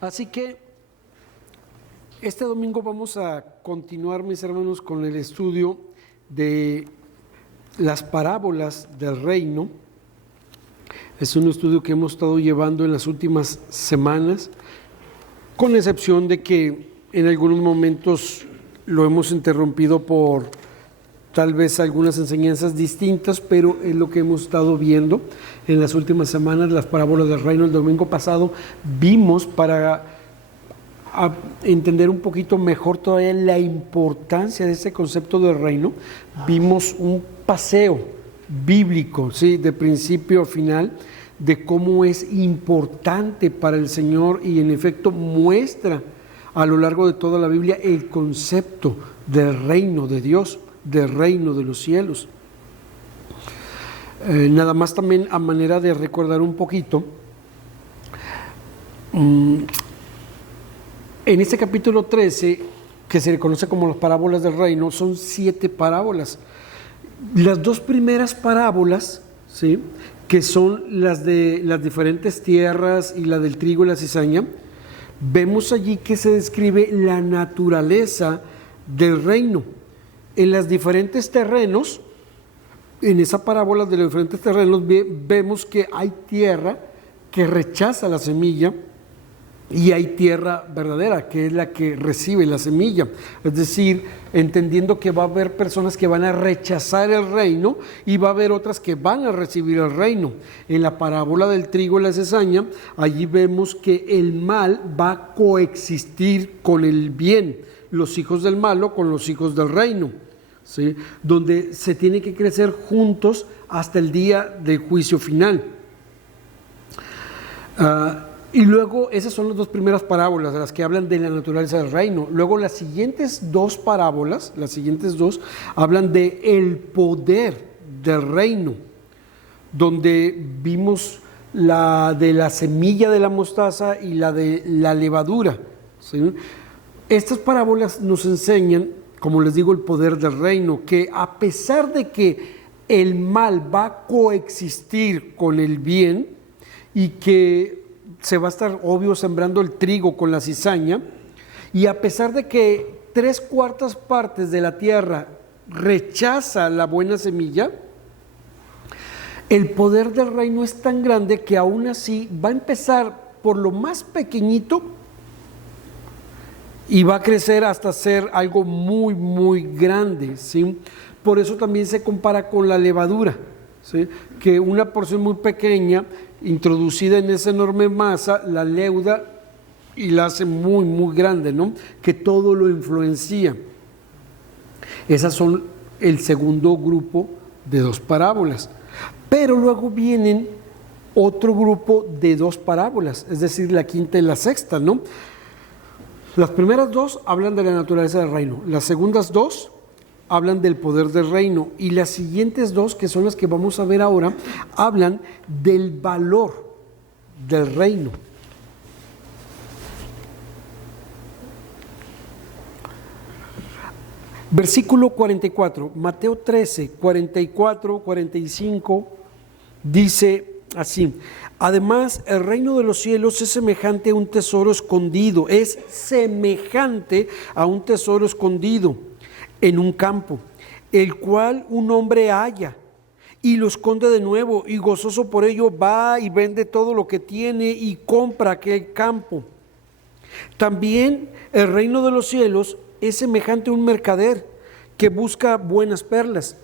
Así que este domingo vamos a continuar, mis hermanos, con el estudio de las parábolas del reino. Es un estudio que hemos estado llevando en las últimas semanas, con excepción de que en algunos momentos lo hemos interrumpido por tal vez algunas enseñanzas distintas, pero es lo que hemos estado viendo en las últimas semanas, las parábolas del reino. El domingo pasado vimos, para entender un poquito mejor todavía la importancia de este concepto del reino, vimos un paseo bíblico, ¿sí?, de principio a final, de cómo es importante para el Señor, y en efecto muestra a lo largo de toda la Biblia el concepto del reino de Dios, del reino de los cielos. Nada más también a manera de recordar un poquito, en este capítulo 13, que se le conoce como las parábolas del reino, son 7 parábolas. Las 2 primeras parábolas, ¿sí?, que son las de las diferentes tierras y la del trigo y la cizaña, vemos allí que se describe la naturaleza del reino. En los diferentes terrenos, en esa parábola de los diferentes terrenos, vemos que hay tierra que rechaza la semilla y hay tierra verdadera, que es la que recibe la semilla. Es decir, entendiendo que va a haber personas que van a rechazar el reino y va a haber otras que van a recibir el reino. En la parábola del trigo y la cizaña, allí vemos que el mal va a coexistir con el bien, los hijos del malo con los hijos del reino, ¿sí?, donde se tiene que crecer juntos hasta el día del juicio final. Y luego, esas son las 2 primeras parábolas, de las que hablan de la naturaleza del reino. Luego las siguientes 2 parábolas, hablan de el poder del reino, donde vimos la de la semilla de la mostaza y la de la levadura, ¿sí? Estas parábolas nos enseñan, como les digo, el poder del reino, que a pesar de que el mal va a coexistir con el bien y que se va a estar, obvio, sembrando el trigo con la cizaña, y a pesar de que 3/4 partes de la tierra rechaza la buena semilla, el poder del reino es tan grande que aún así va a empezar por lo más pequeñito y va a crecer hasta ser algo muy, muy grande, ¿sí? Por eso también se compara con la levadura, ¿sí?, que una porción muy pequeña introducida en esa enorme masa la leuda y la hace muy, muy grande, ¿no?, que todo lo influencia. Esas son el segundo grupo de 2 parábolas. Pero luego vienen otro grupo de 2 parábolas, es decir, la quinta y la sexta, ¿no? Las primeras 2 hablan de la naturaleza del reino, las segundas 2 hablan del poder del reino, y las siguientes 2, que son las que vamos a ver ahora, hablan del valor del reino. Versículo 44, Mateo 13, 44, 45, dice así: además, el reino de los cielos es semejante a un tesoro escondido, en un campo, el cual un hombre halla y lo esconde de nuevo, y gozoso por ello va y vende todo lo que tiene y compra aquel campo. También el reino de los cielos es semejante a un mercader que busca buenas perlas,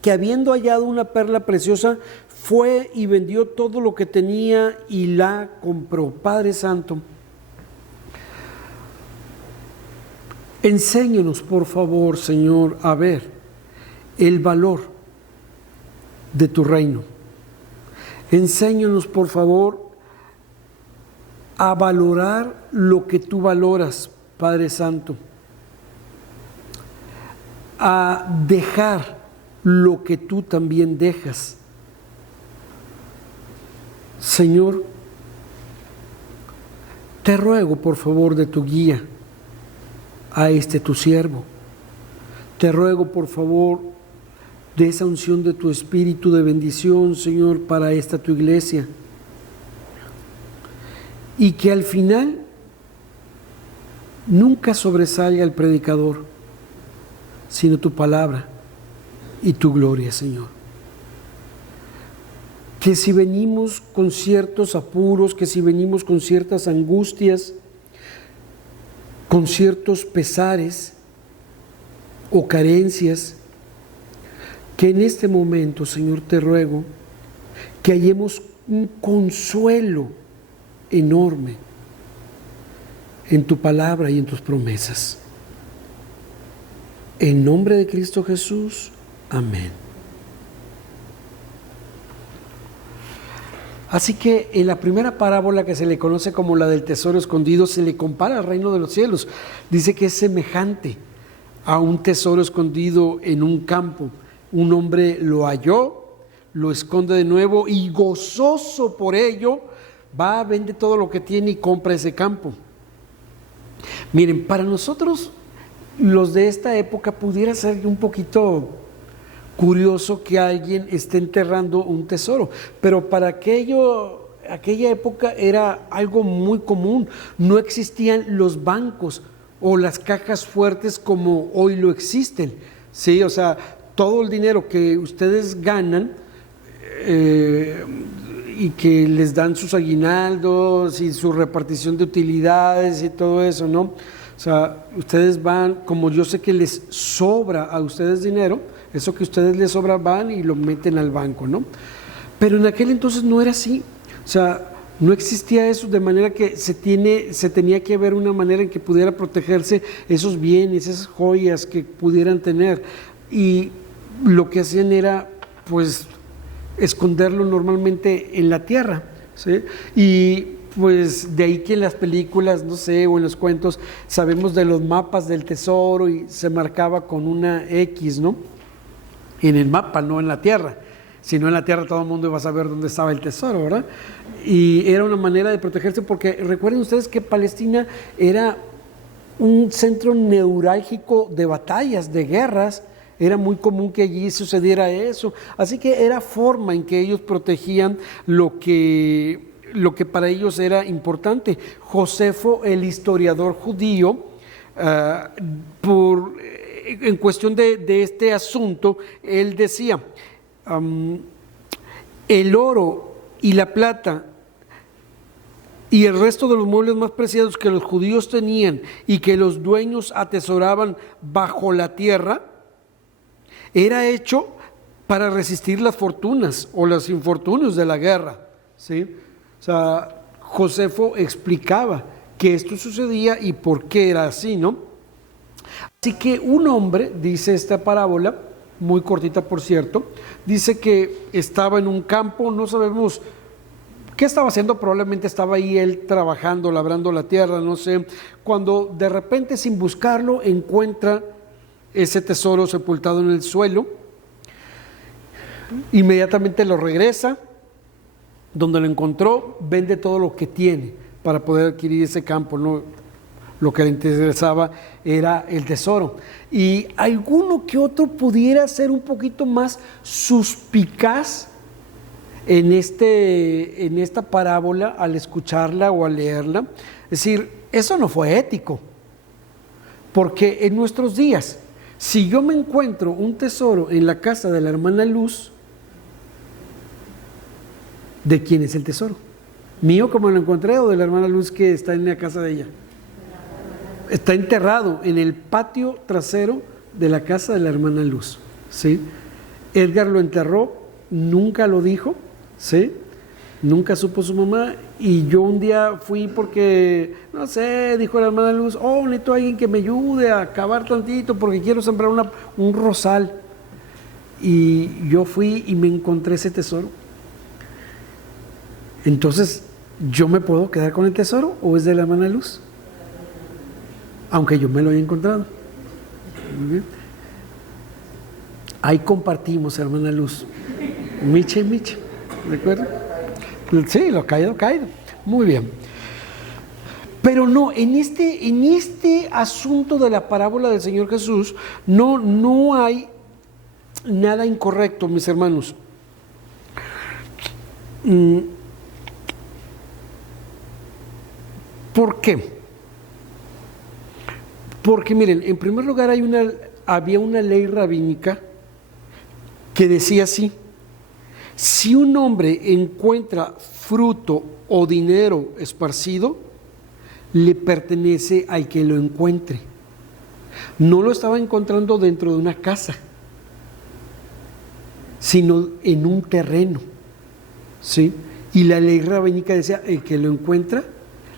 que habiendo hallado una perla preciosa, fue y vendió todo lo que tenía y la compró. Padre Santo, enséñanos, por favor, Señor, a ver el valor de tu reino. Enséñanos, por favor, a valorar lo que tú valoras, Padre Santo, a dejar lo que tú también dejas. Señor, te ruego, por favor, de tu guía a tu siervo. Te ruego, por favor, de esa unción de tu Espíritu de bendición, Señor, para esta tu iglesia. Y que al final nunca sobresalga el predicador, sino tu palabra y tu gloria, Señor. Que si venimos con ciertos apuros, que si venimos con ciertas angustias, con ciertos pesares o carencias, que en este momento, Señor, te ruego que hallemos un consuelo enorme en tu palabra y en tus promesas. En nombre de Cristo Jesús, amén. Así que en la primera parábola, que se le conoce como la del tesoro escondido, se le compara al reino de los cielos. Dice que es semejante a un tesoro escondido en un campo. Un hombre lo halló, lo esconde de nuevo y gozoso por ello, va, vende todo lo que tiene y compra ese campo. Miren, para nosotros, los de esta época, pudiera ser un poquito curioso que alguien esté enterrando un tesoro, pero para aquella época era algo muy común. No existían los bancos o las cajas fuertes como hoy lo existen, ¿sí? O sea, todo el dinero que ustedes ganan y que les dan sus aguinaldos y su repartición de utilidades y todo eso, ¿no? O sea, ustedes van, como yo sé que les sobra a ustedes dinero, eso que a ustedes les sobra van y lo meten al banco, ¿no? Pero en aquel entonces no era así. O sea, no existía eso, de manera que se tenía que haber una manera en que pudiera protegerse esos bienes, esas joyas que pudieran tener. Y lo que hacían era, pues, esconderlo normalmente en la tierra, ¿sí? Y pues de ahí que en las películas, no sé, o en los cuentos, sabemos de los mapas del tesoro y se marcaba con una X, ¿no? En el mapa, no en la tierra. Si no en la tierra, todo el mundo iba a saber dónde estaba el tesoro, ¿verdad? Y era una manera de protegerse, porque recuerden ustedes que Palestina era un centro neurálgico de batallas, de guerras. Era muy común que allí sucediera eso. Así que era forma en que ellos protegían lo que para ellos era importante. Josefo, el historiador judío, en cuestión de este asunto, él decía, el oro y la plata y el resto de los muebles más preciados que los judíos tenían y que los dueños atesoraban bajo la tierra, era hecho para resistir las fortunas o los infortunios de la guerra, ¿sí? O sea, Josefo explicaba que esto sucedía y por qué era así, ¿no? Así que un hombre, dice esta parábola, muy cortita por cierto, dice que estaba en un campo, no sabemos qué estaba haciendo, probablemente estaba ahí él trabajando, labrando la tierra, no sé, cuando de repente, sin buscarlo, encuentra ese tesoro sepultado en el suelo. Inmediatamente lo regresa donde lo encontró, vende todo lo que tiene para poder adquirir ese campo, ¿no? Lo que le interesaba era el tesoro. Y alguno que otro pudiera ser un poquito más suspicaz en esta parábola al escucharla o al leerla. Es decir, eso no fue ético, porque en nuestros días, si yo me encuentro un tesoro en la casa de la hermana Luz, ¿de quién es el tesoro? ¿Mío como lo encontré o de la hermana Luz que está en la casa de ella? Está enterrado en el patio trasero de la casa de la hermana Luz, ¿sí? Edgar lo enterró, nunca lo dijo, ¿sí? Nunca supo su mamá, y yo un día fui porque, no sé, dijo la hermana Luz, necesito a alguien que me ayude a cavar tantito porque quiero sembrar un rosal. Y yo fui y me encontré ese tesoro. Entonces, ¿yo me puedo quedar con el tesoro o es de la hermana Luz? Aunque yo me lo haya encontrado. Muy bien. Ahí compartimos, hermana Luz. Miche y Miche, ¿de acuerdo? Sí, lo caído. Muy bien. Pero no, en este asunto de la parábola del Señor Jesús, no hay nada incorrecto, mis hermanos. ¿Por qué? Porque miren, en primer lugar había una ley rabínica que decía así: si un hombre encuentra fruto o dinero esparcido, le pertenece al que lo encuentre. No lo estaba encontrando dentro de una casa, sino en un terreno, ¿sí? Y la ley rabínica decía: el que lo encuentra,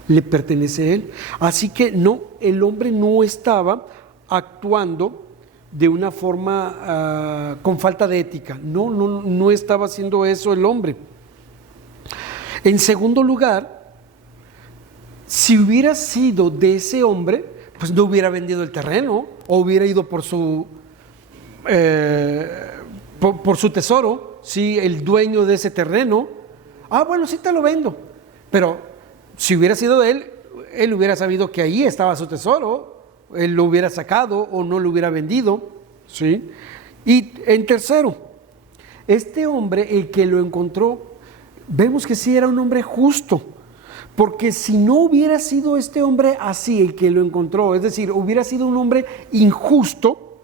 le pertenece a él. Así que no, el hombre no estaba actuando de una forma con falta de ética. No estaba haciendo eso el hombre. En segundo lugar, si hubiera sido de ese hombre, pues no hubiera vendido el terreno o hubiera ido por su tesoro, ¿sí? El dueño de ese terreno. Bueno, sí te lo vendo. Pero si hubiera sido de él, él hubiera sabido que ahí estaba su tesoro, él lo hubiera sacado o no lo hubiera vendido, ¿sí? Y en tercero, este hombre, el que lo encontró, vemos que sí era un hombre justo, porque si no hubiera sido este hombre así, el que lo encontró, es decir, hubiera sido un hombre injusto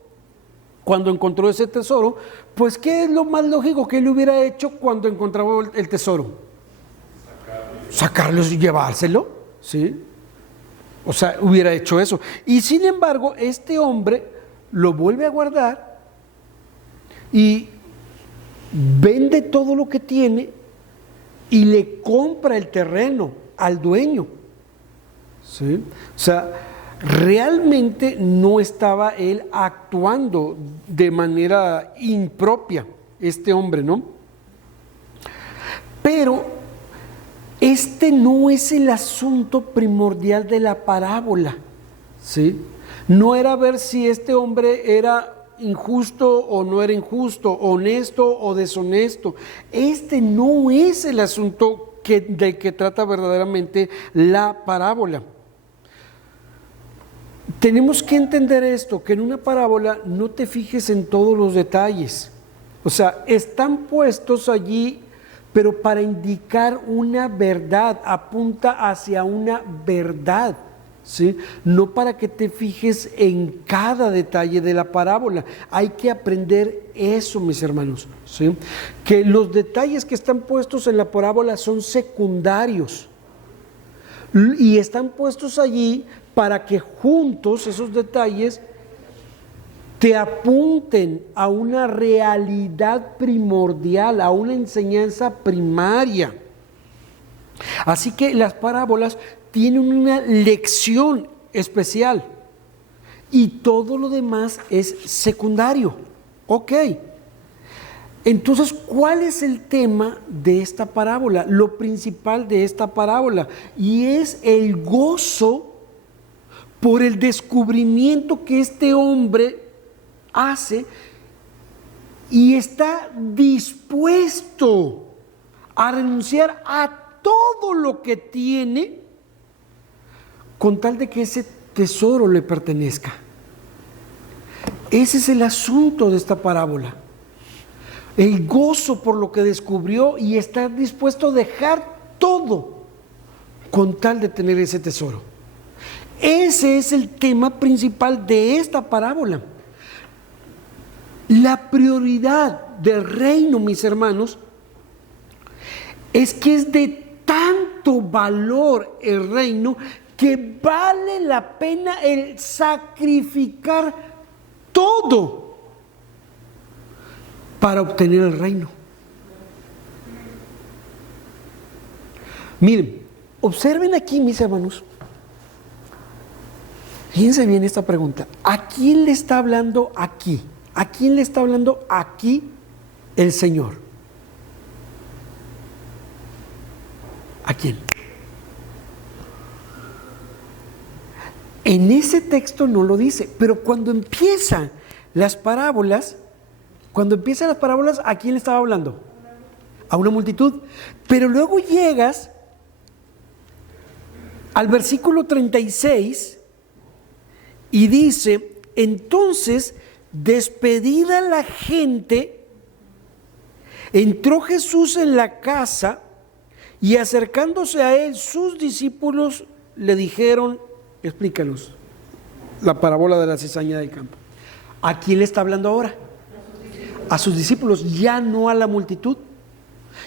cuando encontró ese tesoro, pues ¿qué es lo más lógico que él hubiera hecho cuando encontraba el tesoro? Sacarlo y llevárselo, ¿sí? O sea, hubiera hecho eso. Y sin embargo, este hombre lo vuelve a guardar y vende todo lo que tiene y le compra el terreno al dueño, ¿sí? O sea, realmente no estaba él actuando de manera impropia, este hombre, ¿no? Pero este no es el asunto primordial de la parábola, ¿sí? No era ver si este hombre era injusto o no era injusto, honesto o deshonesto. Este no es el asunto del que trata verdaderamente la parábola. Tenemos que entender esto, que en una parábola no te fijes en todos los detalles. O sea, están puestos allí, pero para indicar una verdad, apunta hacia una verdad, ¿sí? No para que te fijes en cada detalle de la parábola. Hay que aprender eso, mis hermanos, ¿sí? Que los detalles que están puestos en la parábola son secundarios y están puestos allí para que juntos esos detalles te apunten a una realidad primordial, a una enseñanza primaria. Así que las parábolas tienen una lección especial y todo lo demás es secundario. Ok. Entonces, ¿cuál es el tema de esta parábola? Lo principal de esta parábola, y es el gozo por el descubrimiento que este hombre hace y está dispuesto a renunciar a todo lo que tiene con tal de que ese tesoro le pertenezca. Ese es el asunto de esta parábola. El gozo por lo que descubrió y está dispuesto a dejar todo con tal de tener ese tesoro. Ese es el tema principal de esta parábola. La prioridad del reino, mis hermanos, es que es de tanto valor el reino que vale la pena el sacrificar todo para obtener el reino. Miren, observen aquí, mis hermanos. Fíjense bien esta pregunta. ¿A quién le está hablando aquí? ¿A quién le está hablando aquí el Señor? ¿A quién? En ese texto no lo dice, pero cuando empiezan las parábolas, ¿a quién le estaba hablando? A una multitud. Pero luego llegas al versículo 36 y dice: entonces, despedida la gente, entró Jesús en la casa y acercándose a él, sus discípulos le dijeron, explícanos, la parábola de la cizaña del campo. ¿A quién le está hablando ahora? A sus discípulos, ya no a la multitud.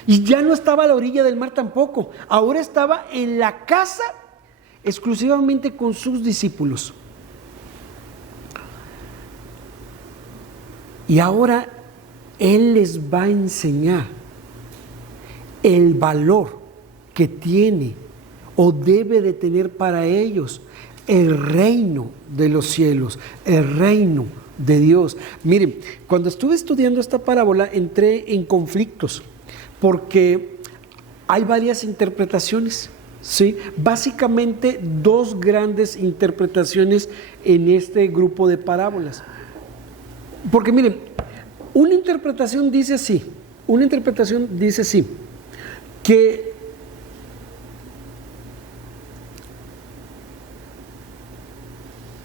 Y ya no estaba a la orilla del mar tampoco. Ahora estaba en la casa exclusivamente con sus discípulos. Y ahora Él les va a enseñar el valor que tiene o debe de tener para ellos el reino de los cielos, el reino de Dios. Miren, cuando estuve estudiando esta parábola entré en conflictos porque hay varias interpretaciones, ¿sí? Básicamente dos grandes interpretaciones en este grupo de parábolas. Porque miren, una interpretación dice así, que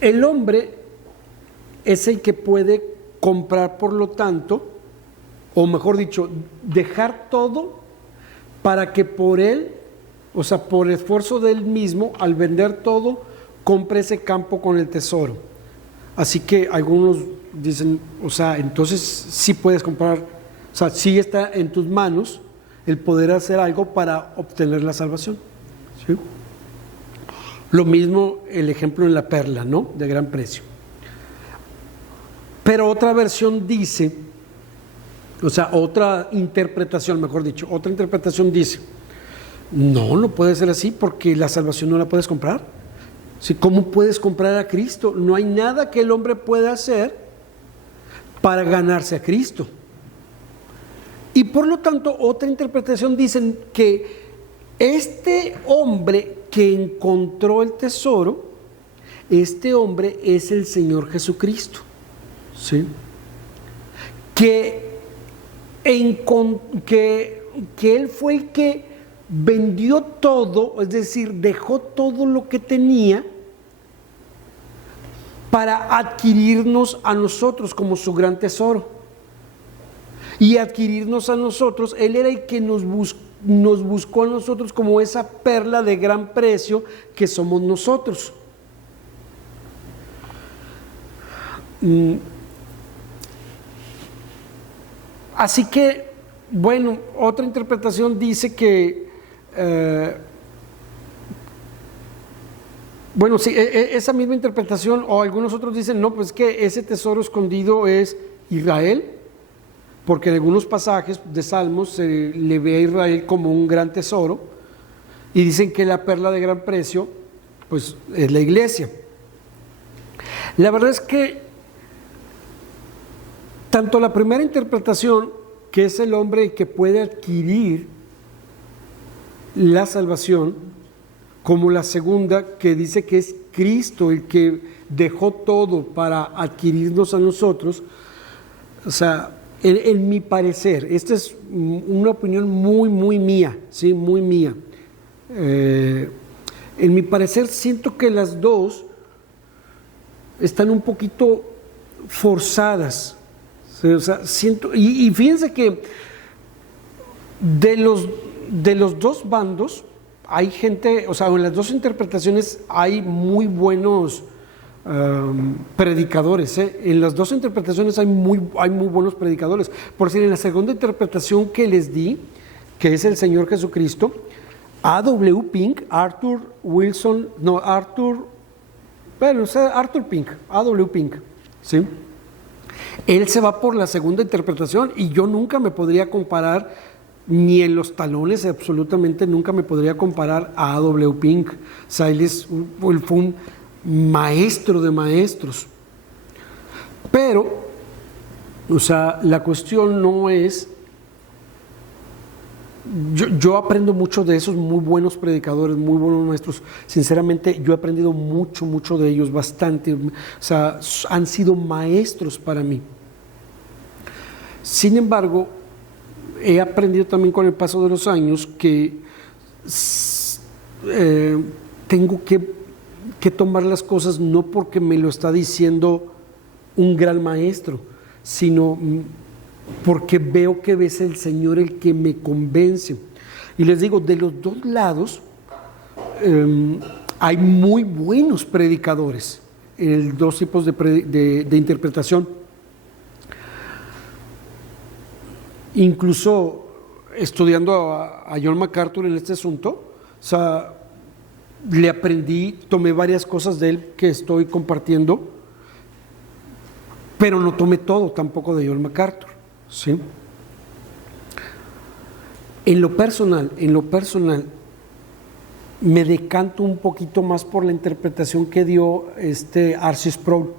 el hombre es el que puede comprar, por lo tanto, o mejor dicho, dejar todo para que por él, o sea, por esfuerzo de él mismo, al vender todo, compre ese campo con el tesoro. Así que algunos dicen, o sea, entonces sí puedes comprar, o sea, sí está en tus manos el poder hacer algo para obtener la salvación, ¿sí? Lo mismo el ejemplo en la perla, ¿no? De gran precio. Pero otra versión dice, o sea, otra interpretación, mejor dicho, otra interpretación dice, no puede ser así porque la salvación no la puedes comprar. ¿Sí? ¿Cómo puedes comprar a Cristo? No hay nada que el hombre pueda hacer para ganarse a Cristo. Y por lo tanto, otra interpretación dice que este hombre que encontró el tesoro, este hombre es el Señor Jesucristo, ¿sí? Que Él fue el que vendió todo, es decir, dejó todo lo que tenía para adquirirnos a nosotros como su gran tesoro. Y adquirirnos a nosotros, Él era el que nos buscó a nosotros como esa perla de gran precio que somos nosotros. Así que, bueno, otra interpretación dice que, bueno, sí, esa misma interpretación, o algunos otros dicen, no, pues que ese tesoro escondido es Israel, porque en algunos pasajes de Salmos se le ve a Israel como un gran tesoro, y dicen que la perla de gran precio, pues es la iglesia. La verdad es que tanto la primera interpretación, que es el hombre que puede adquirir la salvación, como la segunda, que dice que es Cristo el que dejó todo para adquirirnos a nosotros, o sea, en mi parecer, esta es una opinión muy mía, ¿sí? Muy mía. En mi parecer siento que las dos están un poquito forzadas. O sea, siento, y fíjense que de los dos bandos hay gente, o sea, en las dos interpretaciones hay muy buenos predicadores, ¿eh? En las dos interpretaciones hay muy buenos predicadores. Por decir, en la segunda interpretación que les di, que es el Señor Jesucristo, A.W. Pink, Arthur Pink, A.W. Pink, ¿sí? Él se va por la segunda interpretación y yo nunca me podría comparar, ni en los talones, absolutamente nunca me podría comparar a A.W. Pink. O sea, él fue un maestro de maestros. Pero, o sea, la cuestión no es... Yo aprendo mucho de esos muy buenos predicadores, muy buenos maestros. Sinceramente, yo he aprendido mucho de ellos, bastante. O sea, han sido maestros para mí. Sin embargo, he aprendido también con el paso de los años que tengo que tomar las cosas no porque me lo está diciendo un gran maestro, sino porque veo que es el Señor el que me convence. Y les digo, de los dos lados hay muy buenos predicadores, dos tipos de interpretación. Incluso estudiando a John MacArthur en este asunto, o sea, le aprendí, tomé varias cosas de él que estoy compartiendo, pero no tomé todo tampoco de John MacArthur, ¿sí? En lo personal, me decanto un poquito más por la interpretación que dio R.C. Sproul.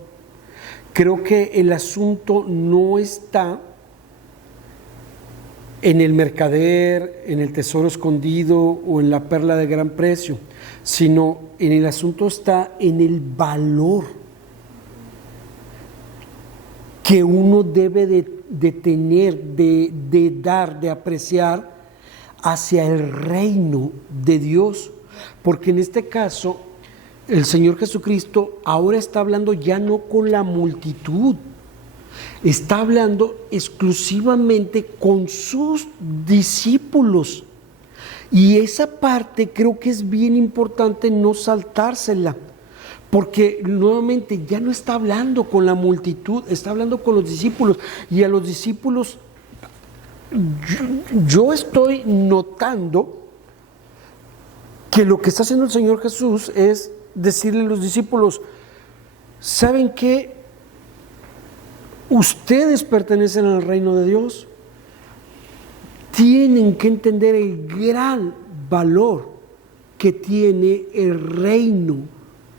Creo que el asunto no está en el mercader, en el tesoro escondido o en la perla de gran precio, sino en el asunto está en el valor que uno debe de tener, de dar, de apreciar hacia el reino de Dios. Porque en este caso, el Señor Jesucristo ahora está hablando ya no con la multitud, está hablando exclusivamente con sus discípulos. Y esa parte creo que es bien importante no saltársela, porque nuevamente ya no está hablando con la multitud, está hablando con los discípulos. Y a los discípulos, yo estoy notando que lo que está haciendo el Señor Jesús es decirle a los discípulos: ¿saben qué? Ustedes pertenecen al reino de Dios. Tienen que entender el gran valor que tiene el reino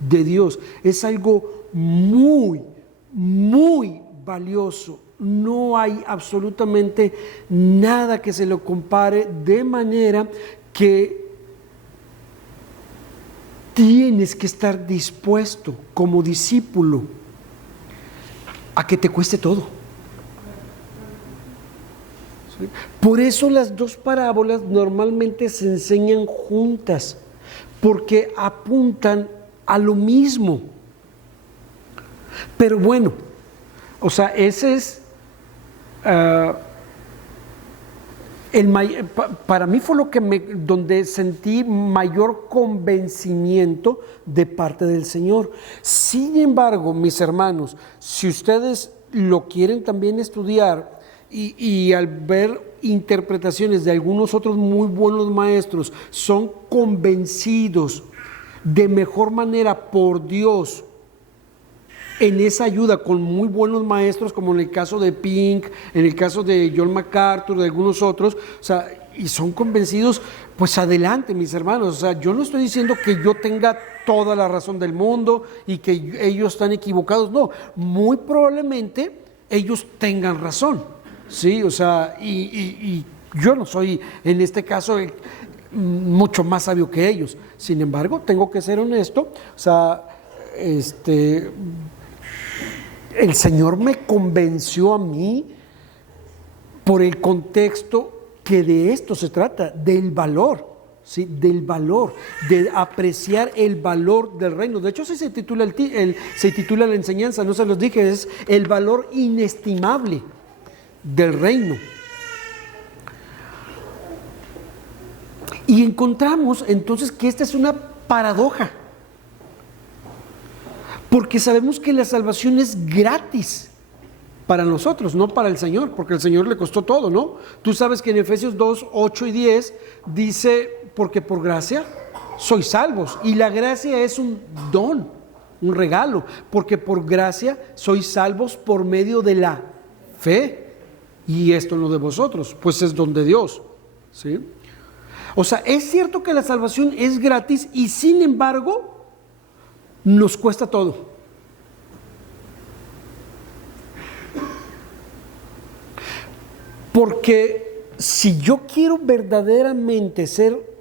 de Dios. Es algo muy, muy valioso. No hay absolutamente nada que se lo compare, de manera que tienes que estar dispuesto como discípulo a que te cueste todo. ¿Sí? Por eso las dos parábolas normalmente se enseñan juntas, porque apuntan a lo mismo. Pero bueno, o sea, ese es para mí fue donde sentí mayor convencimiento de parte del Señor. Sin embargo, mis hermanos, si ustedes lo quieren también estudiar y al ver interpretaciones de algunos otros muy buenos maestros, son convencidos de mejor manera por Dios en esa ayuda con muy buenos maestros, como en el caso de Pink, en el caso de John MacArthur, de algunos otros, o sea, y son convencidos, pues adelante, mis hermanos. O sea, yo no estoy diciendo que yo tenga toda la razón del mundo y que ellos están equivocados, no, muy probablemente ellos tengan razón, ¿sí? O sea, y yo no soy en este caso mucho más sabio que ellos. Sin embargo, tengo que ser honesto, o sea, el Señor me convenció a mí por el contexto que de esto se trata, del valor, ¿sí? Del valor, de apreciar el valor del reino. De hecho, así se titula la enseñanza, no se los dije, es el valor inestimable del reino. Y encontramos entonces que esta es una paradoja, porque sabemos que la salvación es gratis para nosotros, no para el Señor, porque al Señor le costó todo, ¿no? Tú sabes que en Efesios 2, 8 y 10 dice: porque por gracia sois salvos, y la gracia es un don, un regalo, porque por gracia sois salvos por medio de la fe, y esto no de vosotros, pues es don de Dios, ¿sí? O sea, es cierto que la salvación es gratis y sin embargo nos cuesta todo. Porque si yo quiero verdaderamente ser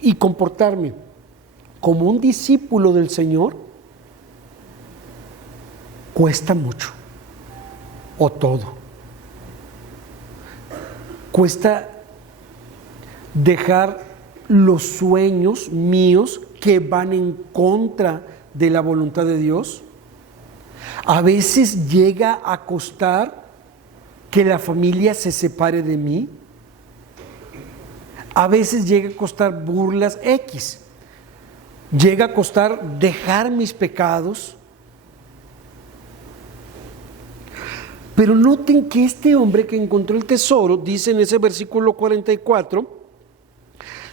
y comportarme como un discípulo del Señor, cuesta mucho o todo. Cuesta dejar los sueños míos que van en contra de la voluntad de Dios. A veces llega a costar que la familia se separe de mí. A veces llega a costar burlas X. Llega a costar dejar mis pecados. Pero noten que este hombre que encontró el tesoro, dice en ese versículo 44,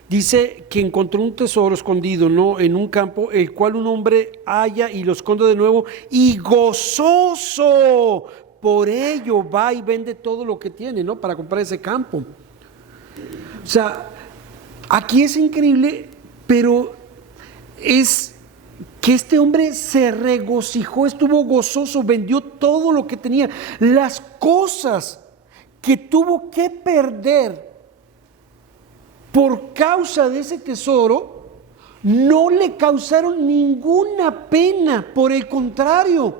dice que encontró un tesoro escondido, ¿no?, en un campo, el cual un hombre halla y lo esconde de nuevo, y gozoso por ello va y vende todo lo que tiene, ¿no?, para comprar ese campo. O sea, aquí es increíble, pero es que este hombre se regocijó, estuvo gozoso, vendió todo lo que tenía. Las cosas que tuvo que perder por causa de ese tesoro no le causaron ninguna pena, por el contrario,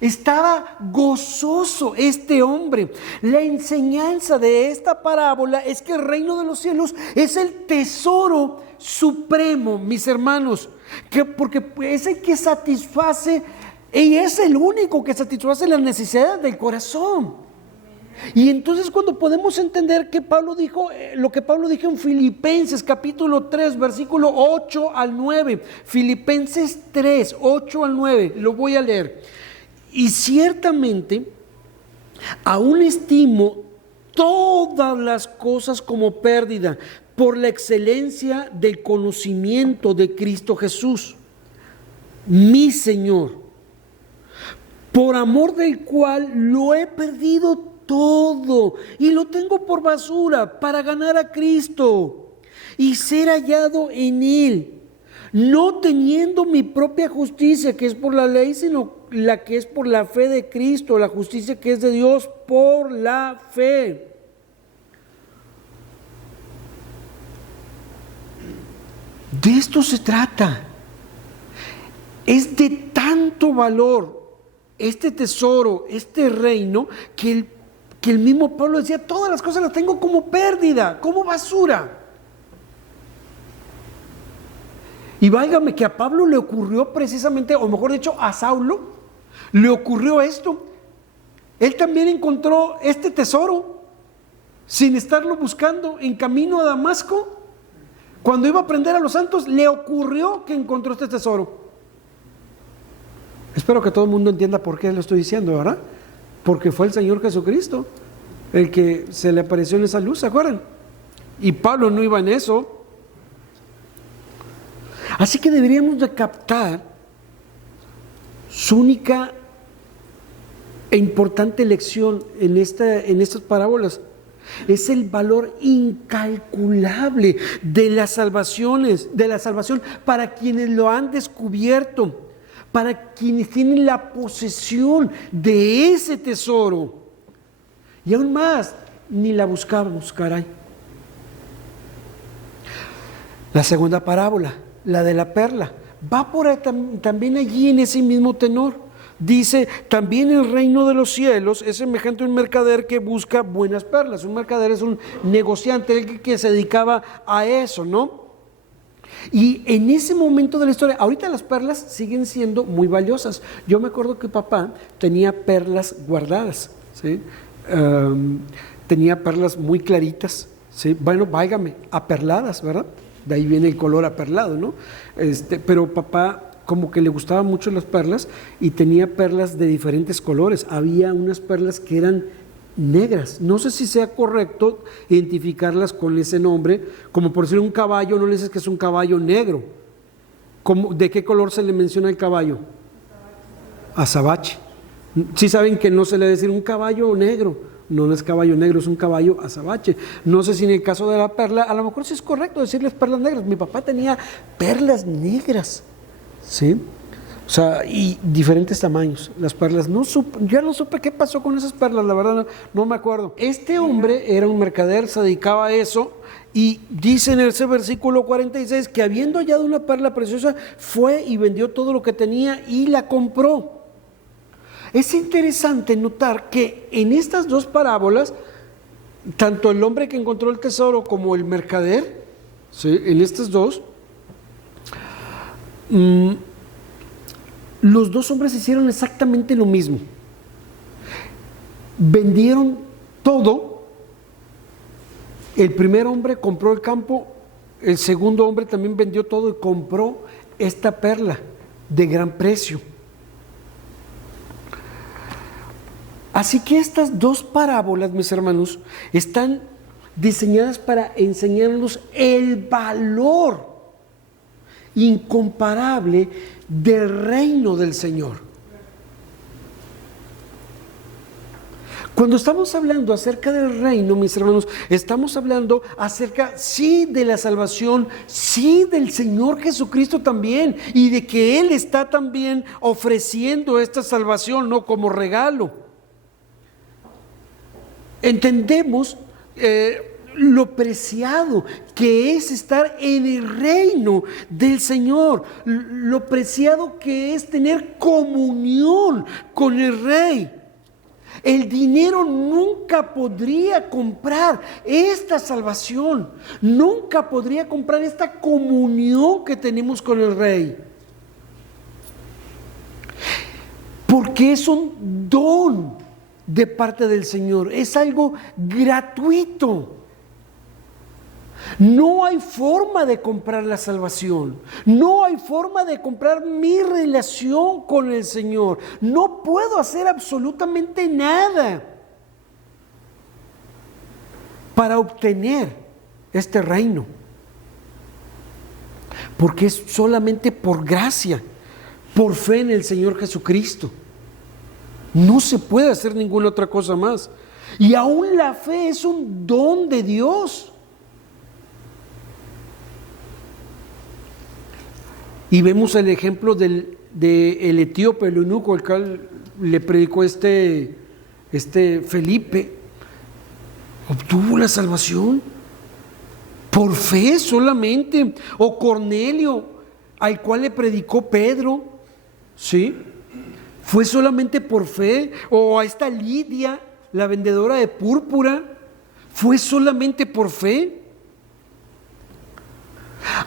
estaba gozoso este hombre. La enseñanza de esta parábola es que el reino de los cielos es el tesoro supremo, mis hermanos, porque es el que satisface, y es el único que satisface las necesidades del corazón. Y entonces cuando podemos entender que Pablo dijo, lo que Pablo dijo en Filipenses capítulo 3, versículo 8 al 9, Filipenses 3, 8 al 9, lo voy a leer. Y ciertamente, aún estimo todas las cosas como pérdida por la excelencia del conocimiento de Cristo Jesús, mi Señor, por amor del cual lo he perdido todo y lo tengo por basura para ganar a Cristo y ser hallado en Él, no teniendo mi propia justicia que es por la ley, sino la que es por la fe de Cristo, la justicia que es de Dios por la fe. De esto se trata. Es de tanto valor este tesoro, este reino, que el mismo Pablo decía, todas las cosas las tengo como pérdida, como basura. Y váigame que a Pablo le ocurrió precisamente, o mejor dicho, a Saulo le ocurrió esto. Él también encontró este tesoro sin estarlo buscando en camino a Damasco. Cuando iba a prender a los santos, le ocurrió que encontró este tesoro. Espero que todo el mundo entienda por qué lo estoy diciendo, ¿verdad? Porque fue el Señor Jesucristo el que se le apareció en esa luz, ¿se acuerdan? Y Pablo no iba en eso. Así que deberíamos de captar su única e importante lección en estas parábolas. Es el valor incalculable de las salvaciones, de la salvación para quienes lo han descubierto, para quienes tienen la posesión de ese tesoro. Y aún más, ni la buscamos, caray. La segunda parábola, la de la perla, va por también allí en ese mismo tenor. Dice, también el reino de los cielos es semejante a un mercader que busca buenas perlas. Un mercader es un negociante, el que se dedicaba a eso, ¿no? Y en ese momento de la historia, ahorita las perlas siguen siendo muy valiosas. Yo me acuerdo que papá tenía perlas guardadas, ¿sí? Tenía perlas muy claritas, ¿sí? Bueno, váigame, aperladas, ¿verdad? De ahí viene el color aperlado, ¿no? Pero papá como que le gustaban mucho las perlas y tenía perlas de diferentes colores. Había unas perlas que eran negras. No sé si sea correcto identificarlas con ese nombre, como por decir un caballo, no le dices que es un caballo negro. ¿De qué color se le menciona el caballo? Azabache. Sí saben que no se le decir un caballo negro, no es caballo negro, es un caballo azabache. No sé si en el caso de la perla, a lo mejor sí es correcto decirles perlas negras. Mi papá tenía perlas negras, ¿sí? O sea, y diferentes tamaños. Las perlas, ya no supe qué pasó con esas perlas, la verdad no me acuerdo. Este hombre era un mercader, se dedicaba a eso, y dice en ese versículo 46 que habiendo hallado una perla preciosa, fue y vendió todo lo que tenía y la compró. Es interesante notar que en estas dos parábolas, tanto el hombre que encontró el tesoro como el mercader, ¿sí?, en estas dos, los dos hombres hicieron exactamente lo mismo. Vendieron todo. El primer hombre compró el campo, el segundo hombre también vendió todo y compró esta perla de gran precio. Así que estas dos parábolas, mis hermanos, están diseñadas para enseñarnos el valor incomparable del reino del Señor. Cuando estamos hablando acerca del reino, mis hermanos, estamos hablando acerca, sí, de la salvación, sí, del Señor Jesucristo también, y de que Él está también ofreciendo esta salvación, no como regalo. Entendemos lo preciado que es estar en el reino del Señor, lo preciado que es tener comunión con el Rey. El dinero nunca podría comprar esta salvación, nunca podría comprar esta comunión que tenemos con el Rey. Porque es un don de parte del Señor, es algo gratuito. No hay forma de comprar la salvación, no hay forma de comprar mi relación con el Señor. No puedo hacer absolutamente nada para obtener este reino, porque es solamente por gracia, por fe en el Señor Jesucristo. No se puede hacer ninguna otra cosa más. Y aún la fe es un don de Dios. Y vemos el ejemplo del etíope, el eunuco, al cual le predicó este Felipe. Obtuvo la salvación por fe solamente. O Cornelio, al cual le predicó Pedro, ¿sí? Fue solamente por fe. O a esta Lidia, la vendedora de púrpura, fue solamente por fe.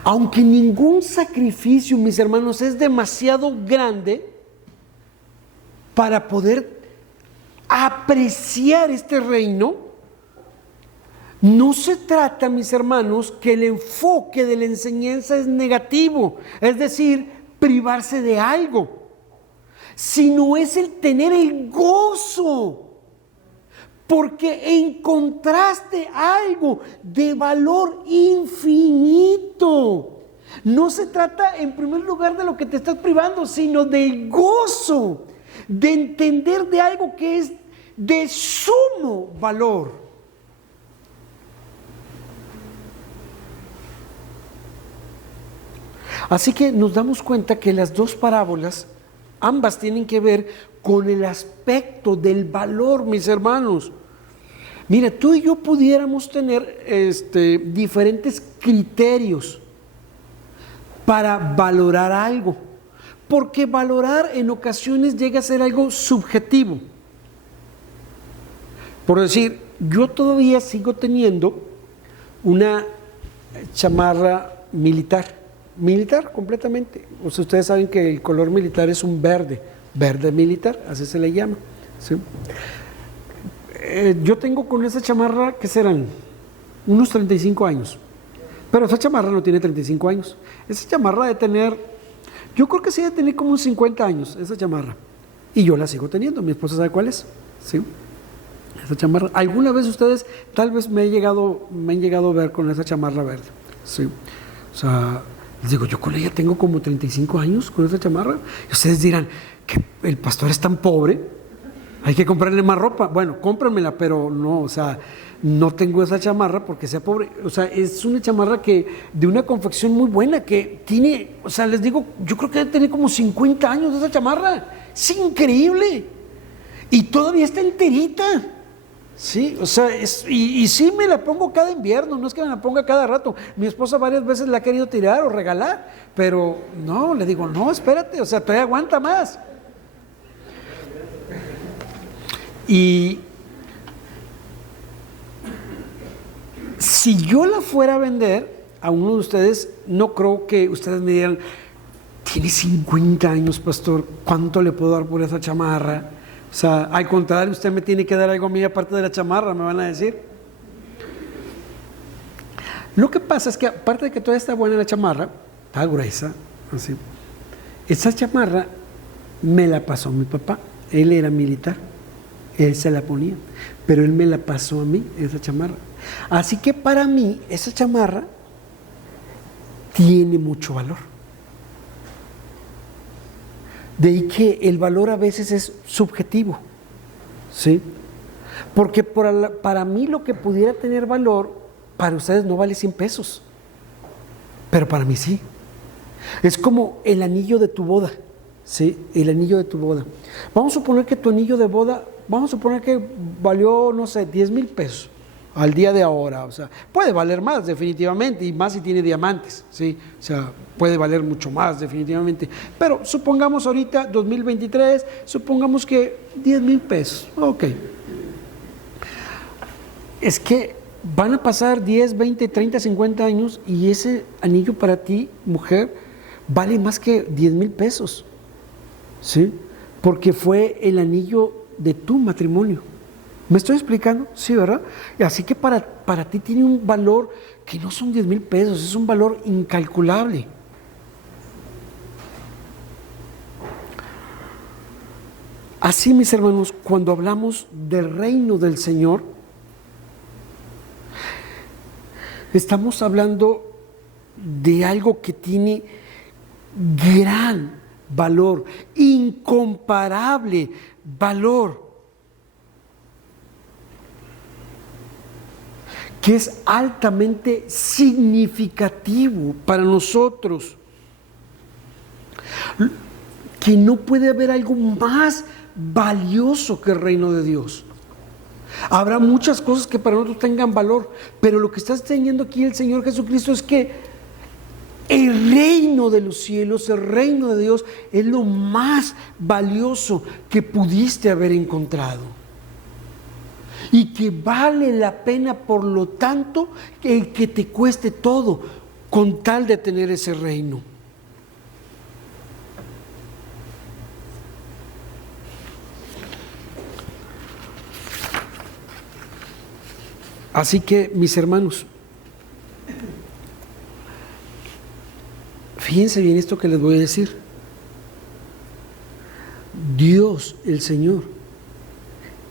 Aunque ningún sacrificio, mis hermanos, es demasiado grande para poder apreciar este reino, no se trata, mis hermanos, que el enfoque de la enseñanza es negativo, es decir, privarse de algo, sino es el tener el gozo, porque encontraste algo de valor infinito. No se trata en primer lugar de lo que te estás privando, sino del gozo, de entender de algo que es de sumo valor. Así que nos damos cuenta que las dos parábolas, ambas tienen que ver con el aspecto del valor, mis hermanos. Mira, tú y yo pudiéramos tener diferentes criterios para valorar algo, porque valorar en ocasiones llega a ser algo subjetivo. Por decir, yo todavía sigo teniendo una chamarra militar completamente. O sea, ustedes saben que el color militar es un verde militar, así se le llama, ¿sí? Yo tengo con esa chamarra, ¿qué serán? Unos 35 años. Pero esa chamarra no tiene 35 años. Esa chamarra de tener, yo creo que sí de tener como unos 50 años, esa chamarra. Y yo la sigo teniendo, mi esposa sabe cuál es, ¿sí? Esa chamarra. ¿Alguna vez ustedes tal vez me han llegado a ver con esa chamarra verde? Sí. O sea, les digo, yo con ella tengo como 35 años con esa chamarra. Y ustedes dirán, que el pastor es tan pobre, hay que comprarle más ropa. Bueno, cómpramela, pero no, o sea, no tengo esa chamarra porque sea pobre. O sea, es una chamarra que de una confección muy buena, que tiene, o sea, les digo, yo creo que debe tener como 50 años esa chamarra. Es increíble. Y todavía está enterita. Sí, o sea, y sí me la pongo cada invierno, no es que me la ponga cada rato. Mi esposa varias veces la ha querido tirar o regalar, pero no, le digo, no, espérate, o sea, todavía aguanta más. Y si yo la fuera a vender a uno de ustedes, no creo que ustedes me digan, tiene 50 años, pastor, ¿cuánto le puedo dar por esa chamarra? O sea, al contrario, usted me tiene que dar algo a mí aparte de la chamarra, me van a decir. Lo que pasa es que aparte de que todavía está buena la chamarra, está gruesa, así. Esa chamarra me la pasó mi papá, él era militar. Él se la ponía, pero él me la pasó a mí, esa chamarra. Así que para mí, esa chamarra tiene mucho valor. De ahí que el valor a veces es subjetivo, ¿sí? Porque para mí lo que pudiera tener valor, para ustedes no vale 100 pesos, pero para mí sí. Es como el anillo de tu boda, ¿sí? El anillo de tu boda. Vamos a suponer que tu anillo de boda, vamos a suponer que valió, no sé, 10,000 pesos al día de ahora. O sea, puede valer más definitivamente, y más si tiene diamantes, ¿sí? O sea, puede valer mucho más definitivamente. Pero supongamos ahorita, 2023, supongamos que 10,000 pesos. Ok. Es que van a pasar 10, 20, 30, 50 años y ese anillo para ti, mujer, vale más que 10,000 pesos, ¿sí? Porque fue el anillo de tu matrimonio. ¿Me estoy explicando? Sí, ¿verdad? Así que para ti tiene un valor que no son 10,000 pesos, es un valor incalculable. Así, mis hermanos, cuando hablamos del reino del Señor, estamos hablando de algo que tiene gran valor, incomparable valor, que es altamente significativo para nosotros, que no puede haber algo más valioso que el reino de Dios. Habrá muchas cosas que para nosotros tengan valor, pero lo que está enseñando aquí el Señor Jesucristo es que el reino de los cielos, el reino de Dios, es lo más valioso que pudiste haber encontrado. Y que vale la pena, por lo tanto, que te cueste todo con tal de tener ese reino. Así que, mis hermanos, fíjense bien esto que les voy a decir. Dios, el Señor,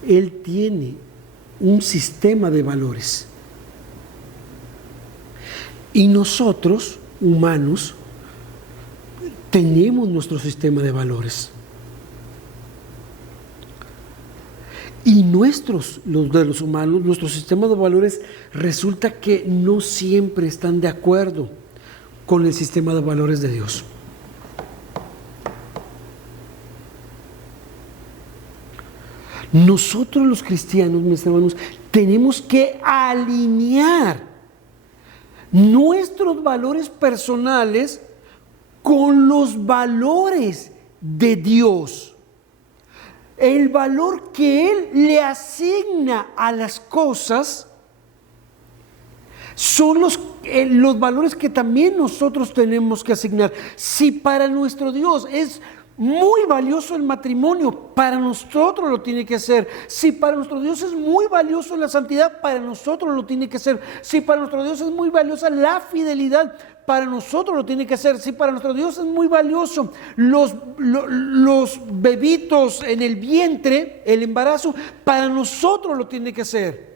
Él tiene un sistema de valores. Y nosotros, humanos, tenemos nuestro sistema de valores. Y los de los humanos, nuestro sistema de valores, resulta que no siempre están de acuerdo con el sistema de valores de Dios. Nosotros los cristianos, mis hermanos, tenemos que alinear nuestros valores personales con los valores de Dios. El valor que Él le asigna a las cosas son los valores que también nosotros tenemos que asignar. Si para nuestro Dios es muy valioso el matrimonio, para nosotros lo tiene que ser. Si para nuestro Dios es muy valioso la santidad, para nosotros lo tiene que ser. Si para nuestro Dios es muy valiosa la fidelidad, para nosotros lo tiene que ser. Si para nuestro Dios es muy valioso los bebitos en el vientre, el embarazo, para nosotros lo tiene que ser.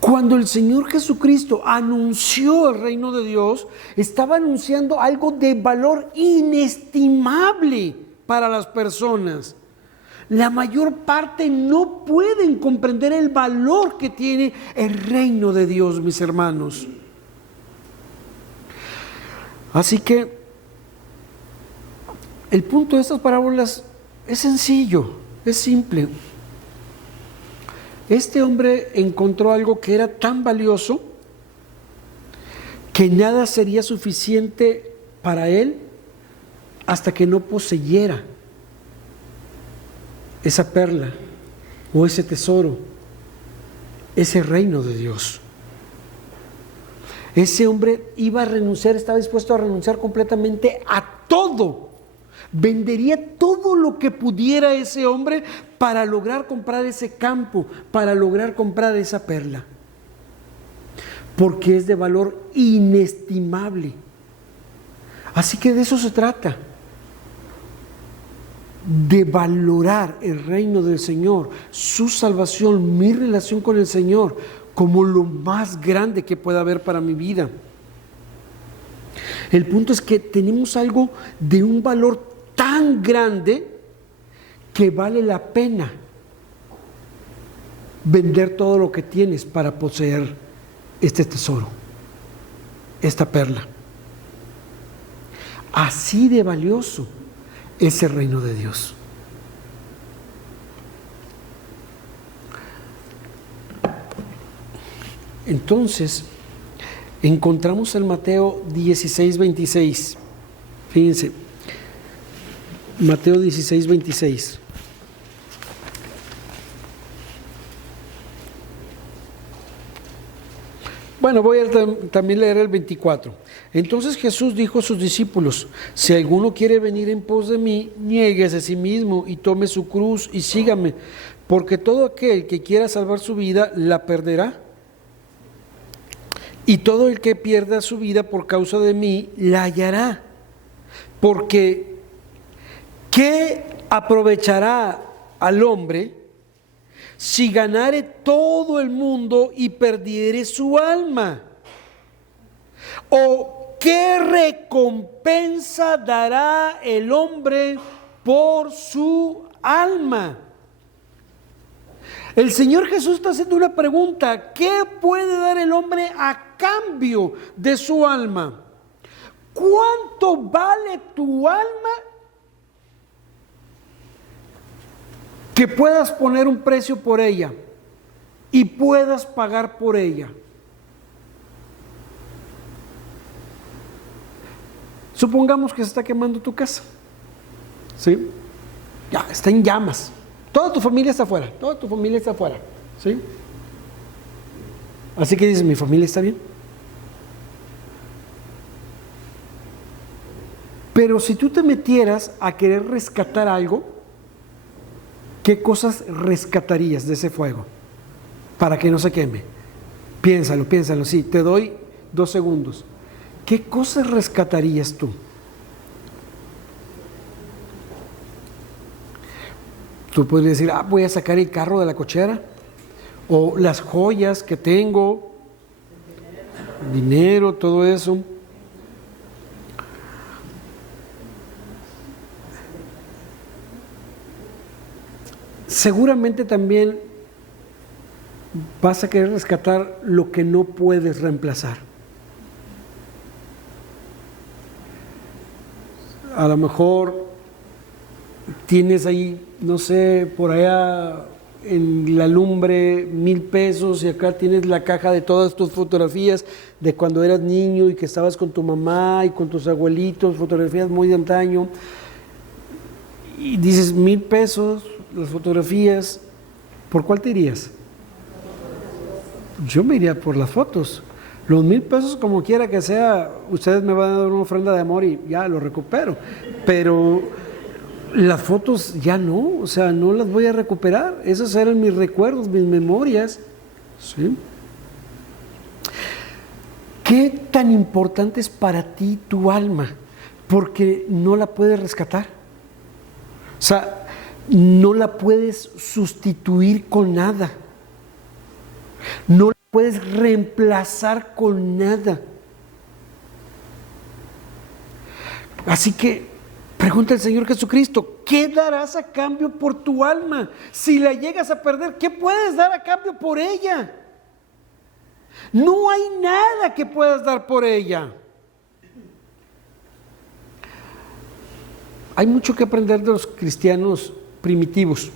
Cuando el Señor Jesucristo anunció el reino de Dios, estaba anunciando algo de valor inestimable para las personas. La mayor parte no pueden comprender el valor que tiene el reino de Dios, mis hermanos. Así que el punto de estas parábolas es sencillo, es simple. Este hombre encontró algo que era tan valioso que nada sería suficiente para él hasta que no poseyera esa perla o ese tesoro, ese reino de Dios. Ese hombre iba a renunciar, estaba dispuesto a renunciar completamente a todo. Vendería todo lo que pudiera ese hombre para lograr comprar ese campo, para lograr comprar esa perla. Porque es de valor inestimable. Así que de eso se trata, de valorar el reino del Señor, su salvación, mi relación con el Señor, como lo más grande que pueda haber para mi vida. El punto es que tenemos algo de un valor tan grande que vale la pena vender todo lo que tienes para poseer este tesoro, esta perla. Así de valioso es el reino de Dios. Entonces, encontramos en Mateo 16:26. Fíjense, Mateo 16:26. Bueno, voy a también leer el 24. Entonces Jesús dijo a sus discípulos: si alguno quiere venir en pos de mí, niéguese a sí mismo y tome su cruz y sígame, porque todo aquel que quiera salvar su vida, la perderá. Y todo el que pierda su vida por causa de mí, la hallará. Porque ¿qué aprovechará al hombre si ganare todo el mundo y perdiere su alma? ¿O qué recompensa dará el hombre por su alma? El Señor Jesús está haciendo una pregunta: ¿qué puede dar el hombre a cambio de su alma? ¿Cuánto vale tu alma que puedas poner un precio por ella y puedas pagar por ella? Supongamos que se está quemando tu casa, ¿sí? Ya, está en llamas. Toda tu familia está afuera, ¿sí? Así que dices: mi familia está bien. Pero si tú te metieras a querer rescatar algo, ¿qué cosas rescatarías de ese fuego para que no se queme? Piénsalo, sí, te doy 2 segundos. ¿Qué cosas rescatarías tú? Tú podrías decir: voy a sacar el carro de la cochera, o las joyas que tengo, dinero, todo eso. Seguramente también vas a querer rescatar lo que no puedes reemplazar. A lo mejor tienes ahí, no sé, por allá en la lumbre 1,000 pesos, y acá tienes la caja de todas tus fotografías de cuando eras niño y que estabas con tu mamá y con tus abuelitos, fotografías muy de antaño, y dices 1,000 pesos las fotografías. ¿Por cuál te irías? Yo me iría por las fotos. Los 1,000 pesos, como quiera que sea, ustedes me van a dar una ofrenda de amor y ya lo recupero, pero las fotos ya no, o sea, no las voy a recuperar. Esos eran mis recuerdos, mis memorias, ¿sí? ¿Qué tan importante es para ti tu alma? Porque no la puedes rescatar. O sea, no la puedes sustituir con nada. No la puedes reemplazar con nada. Así que pregunta al Señor Jesucristo: ¿qué darás a cambio por tu alma? Si la llegas a perder, ¿qué puedes dar a cambio por ella? No hay nada que puedas dar por ella. Hay mucho que aprender de los cristianos primitivos,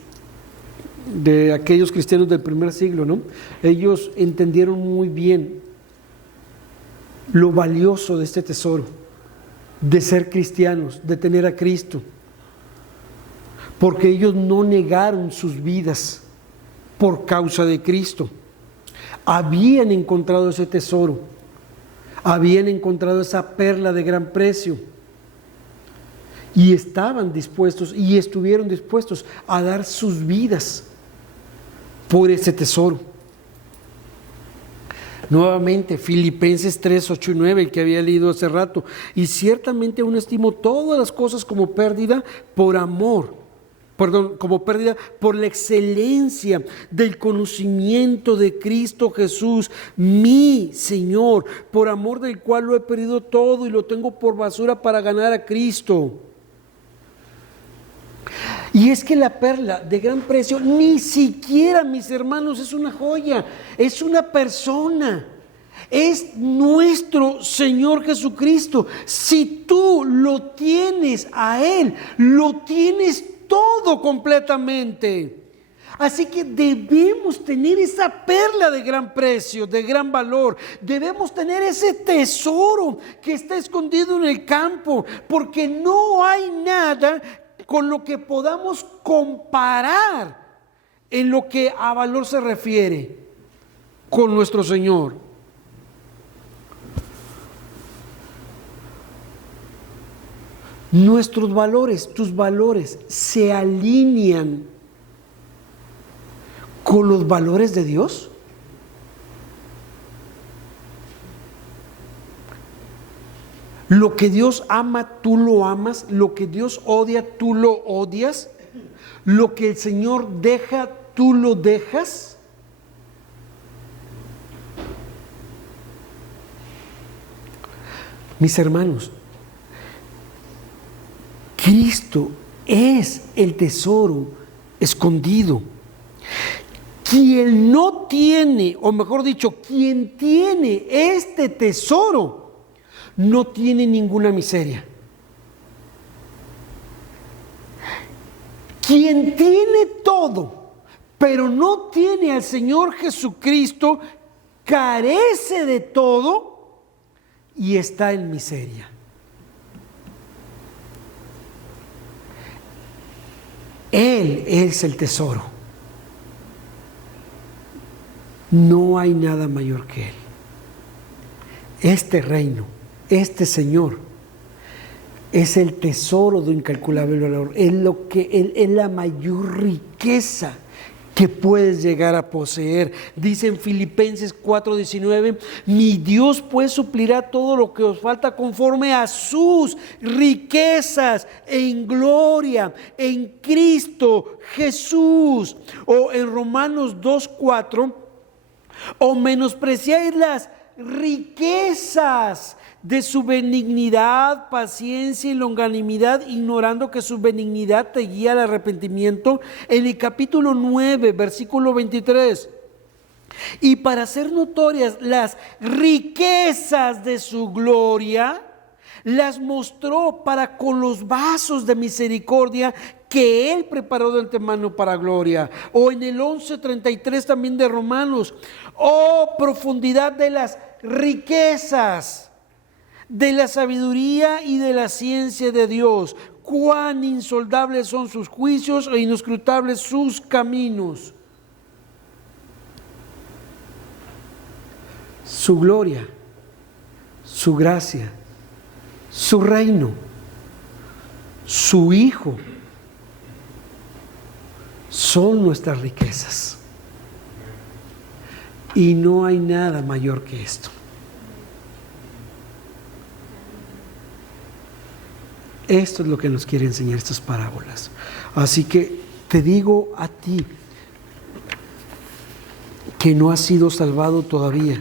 de aquellos cristianos del primer siglo, ¿no? Ellos entendieron muy bien lo valioso de este tesoro, de ser cristianos, de tener a Cristo, porque ellos no negaron sus vidas por causa de Cristo. Habían encontrado ese tesoro, habían encontrado esa perla de gran precio, y estaban dispuestos y estuvieron dispuestos a dar sus vidas por ese tesoro. Nuevamente, Filipenses 3, 8 y 9, el que había leído hace rato. Y ciertamente aún estimo todas las cosas como pérdida por amor. Como pérdida por la excelencia del conocimiento de Cristo Jesús, mi Señor, por amor del cual lo he perdido todo y lo tengo por basura para ganar a Cristo. Y es que la perla de gran precio, ni siquiera, mis hermanos, es una joya, es una persona. Es nuestro Señor Jesucristo. Si tú lo tienes a Él, lo tienes todo completamente. Así que debemos tener esa perla de gran precio, de gran valor. Debemos tener ese tesoro que está escondido en el campo, porque no hay nada con lo que podamos comparar en lo que a valor se refiere con nuestro Señor. Nuestros valores, tus valores, se alinean con los valores de Dios. Lo que Dios ama, tú lo amas. Lo que Dios odia, tú lo odias. Lo que el Señor deja, tú lo dejas. Mis hermanos, Cristo es el tesoro escondido. Quien no tiene, o mejor dicho, quien tiene este tesoro, no tiene ninguna miseria. Quien tiene todo, pero no tiene al Señor Jesucristo, carece de todo y está en miseria. Él es el tesoro. No hay nada mayor que Él. Este reino, este Señor, es el tesoro de incalculable valor. Es la mayor riqueza que puedes llegar a poseer. Dice en Filipenses 4:19, mi Dios pues suplirá todo lo que os falta conforme a sus riquezas en gloria en Cristo Jesús. O en Romanos 2:4, o menospreciáis las riquezas de su benignidad, paciencia y longanimidad, ignorando que su benignidad te guía al arrepentimiento. En el capítulo 9, versículo 23. Y para hacer notorias las riquezas de su gloria, las mostró para con los vasos de misericordia que Él preparó de antemano para gloria. O en el 11:33 también de Romanos, oh profundidad de las riquezas, de la sabiduría y de la ciencia de Dios, cuán insondables son sus juicios e inescrutables sus caminos. Su gloria, su gracia, su reino, su Hijo, son nuestras riquezas. Y no hay nada mayor que esto. Esto es lo que nos quiere enseñar estas parábolas. Así que te digo a ti que no has sido salvado todavía,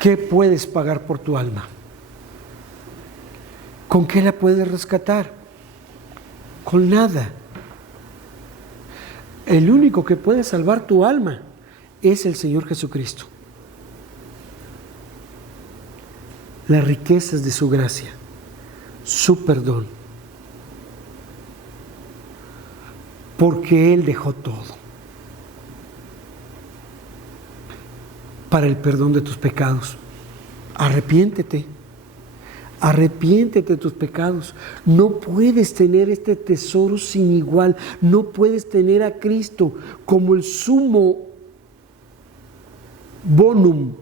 ¿qué puedes pagar por tu alma? ¿Con qué la puedes rescatar? Con nada. El único que puede salvar tu alma es el Señor Jesucristo. Las riquezas de su gracia, su perdón, porque Él dejó todo para el perdón de tus pecados. Arrepiéntete de tus pecados. No puedes tener este tesoro sin igual, no puedes tener a Cristo como el sumo bonum,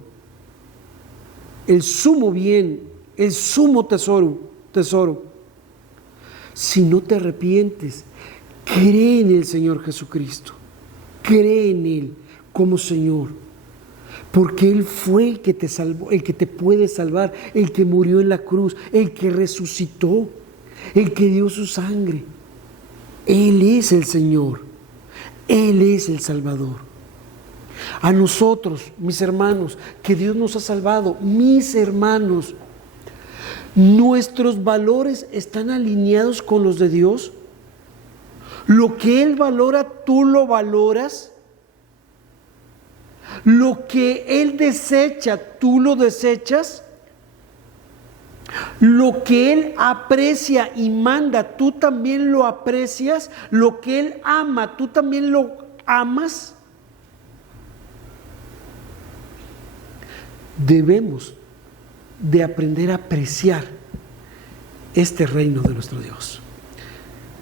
el sumo bien, el sumo tesoro. Si no te arrepientes, cree en el Señor Jesucristo. Cree en Él como Señor, porque Él fue el que te salvó, el que te puede salvar, el que murió en la cruz, el que resucitó, el que dio su sangre. Él es el Señor, Él es el Salvador. A nosotros, mis hermanos, que Dios nos ha salvado, mis hermanos, ¿nuestros valores están alineados con los de Dios? ¿Lo que Él valora, tú lo valoras? ¿Lo que Él desecha, tú lo desechas? ¿Lo que Él aprecia y manda, tú también lo aprecias? ¿Lo que Él ama, tú también lo amas? Debemos de aprender a apreciar este reino de nuestro Dios.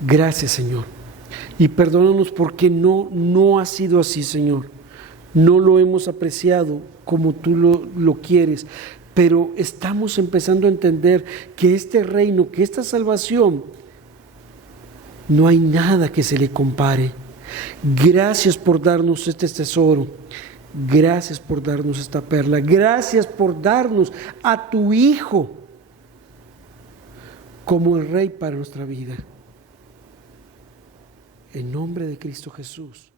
Gracias, Señor. Y perdónanos porque no ha sido así, Señor. No lo hemos apreciado como tú lo quieres. Pero estamos empezando a entender que este reino, que esta salvación, no hay nada que se le compare. Gracias por darnos este tesoro. Gracias por darnos esta perla. Gracias por darnos a tu Hijo como el Rey para nuestra vida. En nombre de Cristo Jesús.